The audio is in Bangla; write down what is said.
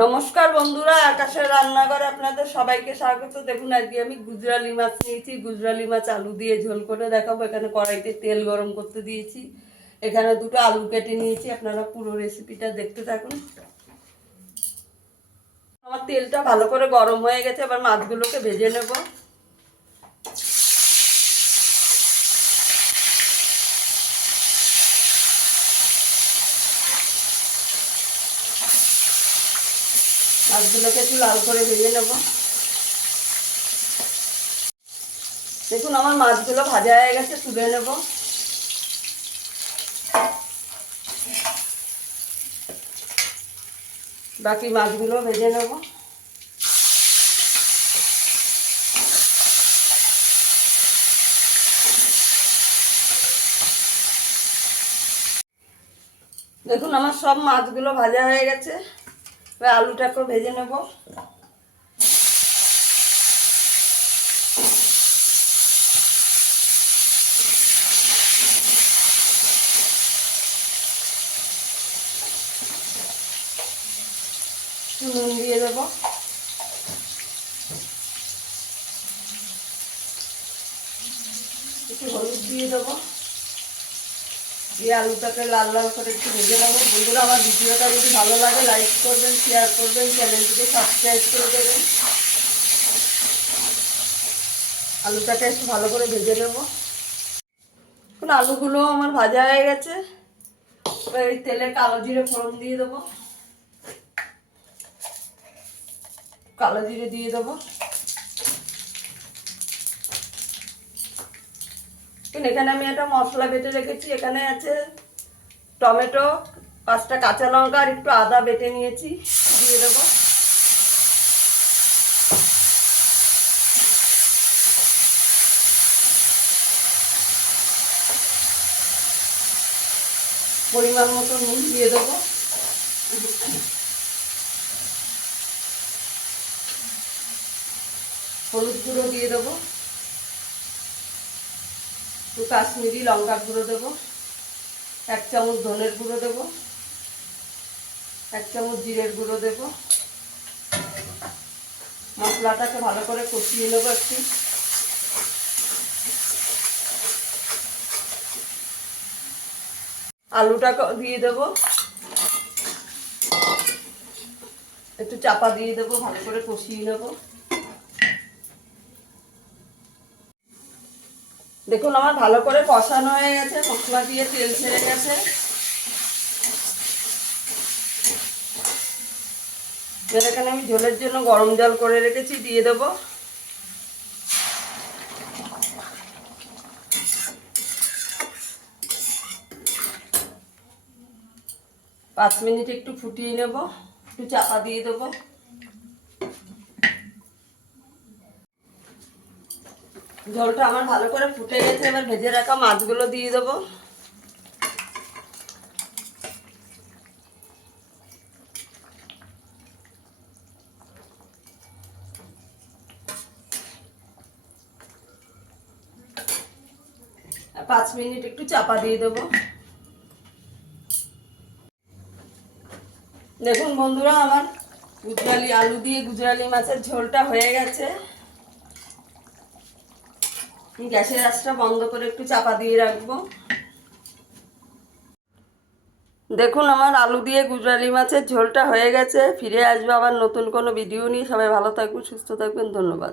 নমস্কার বন্ধুরা, আকাশের রান্নাঘরে আপনাদের সবাইকে স্বাগত। দেখুন আজকে আমি গুজরালি মাছ নিয়েছি। গুজরালি মাছ আলু দিয়ে ঝোল করে দেখাবো। এখানে কড়াইতে তেল গরম করতে দিয়েছি। এখানে দুটো আলু কেটে নিয়েছি। আপনারা পুরো রেসিপিটা দেখতে থাকুন। আমার তেলটা ভালো করে গরম হয়ে গেছে, এবার মাছগুলোকে ভেজে নেব। মাছগুলোকে একটু লাল করে ভেজে নেব। দেখুন আমার মাছগুলো ভাজা হয়ে গেছে, তুলে নেব। বাকি মাছগুলো ভেজে নেব। দেখুন আমার সব মাছগুলো ভাজা হয়ে গেছে। এবার আলুটাকেও ভেজে নেব। নুন দিয়ে দেব। একটু হলুদ দিয়ে দেবো। দিয়ে আলুটাকে লাল লাল করে একটু ভেজে নেবো। বন্ধুরা, আমার ভিডিওটা যদি ভালো লাগে লাইক করবেন, শেয়ার করবেন, চ্যানেলটিকে সাবস্ক্রাইব করে দেবেন। আলুটাকে একটু ভালো করে ভেজে নেবো। এখন আলুগুলো আমার ভাজা হয়ে গেছে। এবার এই তেলে কালো জিরে ফোড়ন দিয়ে দেবো। কালো জিরে দিয়ে দেবো। এখানে আমি একটা মশলা বেটে রেখেছি। এখানে আছে টমেটো, 5টা কাঁচা লঙ্কা আর একটু আদা বেটে নিয়েছি, দিয়ে দেবো। পরিমাণ মতো নুন দিয়ে দেবো। হলুদ গুঁড়ো দিয়ে দেবো। একটু কাশ্মীরি লঙ্কার গুঁড়ো দেবো। 1 চামচ ধনের গুঁড়ো দেবো। 1 চামচ জিরের গুঁড়ো দেবো। মশলাটাকে ভালো করে কষিয়ে নেবো একটু। আলুটাকে দিয়ে দেবো। একটু চাপা দিয়ে দেবো, ভালো করে কষিয়ে নেবো। দেখুন আমার ভালো করে কষানো হয়ে গেছে, মশলা দিয়ে তেল ছেড়ে গেছে। এখানে আমি ঝোলের জন্য গরম জল করে রেখেছি, দিয়ে দেবো। পাঁচ মিনিট একটু ফুটিয়ে নেব। একটু চাপা দিয়ে দেবো। ঝোলটা আমার ভালো করে ফুটে গেছে। এবার ভেজে রাখা মাছগুলো দিয়ে দেবো। আর 5 মিনিট একটু চাপা দিয়ে দেবো। দেখুন বন্ধুরা, আমার আলু দিয়ে গুজরালি মাছের ঝোলটা হয়ে গেছে। গ্যাসের আঁচটা বন্ধ করে একটু চাপা দিয়ে রাখবো। দেখুন আমার আলু দিয়ে গুজরালি মাছের ঝোলটা হয়ে গেছে। ফিরে আসবো আবার নতুন কোনো ভিডিও নিয়ে। সবাই ভালো থাকবেন, সুস্থ থাকবেন। ধন্যবাদ।